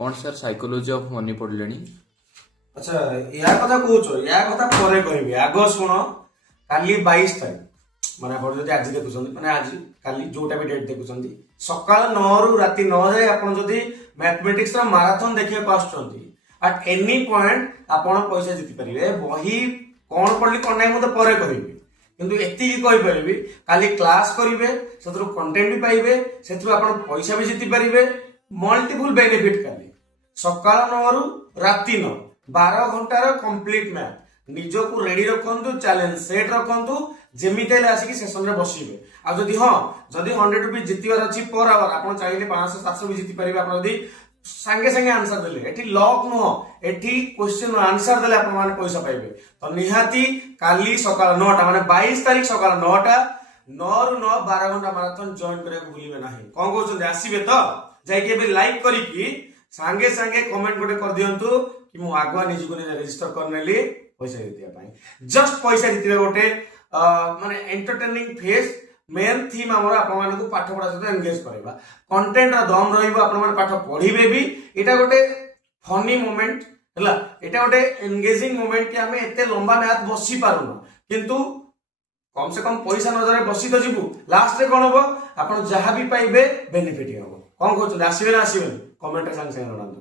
कौन sir psychology of money पढ़ले? अच्छा या कथा कहूच या कथा पर कहबी आग शुण काली 22 तारीख माने आप जदि आज देखुछन माने आज काली जोटा भी डेट देखुछन सकाळ 9 रु राति 9 जाए आपण जदि मैथमेटिक्स रा मैराथन देखिए पाछुछंती एट एनी पॉइंट आपण पैसा जीति परिबे बही कोन पढली कोन नै मते परे कहबी किंतु एति की कहि परिबी काली क्लास करिवे सेतरु कंटेंट भी पाइबे सेतरु आपण पैसा भी जीति परिबे मल्टीपल बेनिफिट काली सकाळ 9 रु राति 9 12 घंटार कंप्लीट मैथ निज को रेडी रखु चैलेंज सेट रखु जमी आसिक सेसन में बसवे आ जदि हाँ जदि 100 रुपीज जीतबार अच्छी पर आवर आप चाहिए 500 700 भी जीति पारे आप सांगे सांगे आंसर देले एठी लॉक नुह एठी क्वेश्चन आंसर देले आप माने पैसा पाइबे तो निहाती काली सकाळ 9टा माने 22 तारीख सकाळ 9टा 9 रु 9 12 घंटा मैराथन जॉइन करके भूलिबे नाही कोन कहउछन आसीबे तो जाई के बे लाइक करी की सांगे सांगे कमेंट गोटे कर दियंतु कि मु आगुआ निज को रजिस्टर करनेली पैसा जीतिया जस्ट पैसा जीतिबे गोटे माने एंटरटेनिंग फेज मेन थीम हमर आपन माने को पाठ पढा सहित एंगेज करबा कंटेंट रा दम रहइबो आपन माने पाठ पढिबे भी एटा गोटे फनी मोमेंट हला एटा गोटे एंगेजिंग मोमेंट कि हमें एते लंबा मैथ बसी पारुनो किंतु कम से कम पैसा नजर बसी तो जीवु लास्ट रे कोन होबो आपन जहां भी पाइबे बेनिफिट होबो कोन कहउछ आसीबे ना आसीबे कमेंट रे संग संग जणांतु।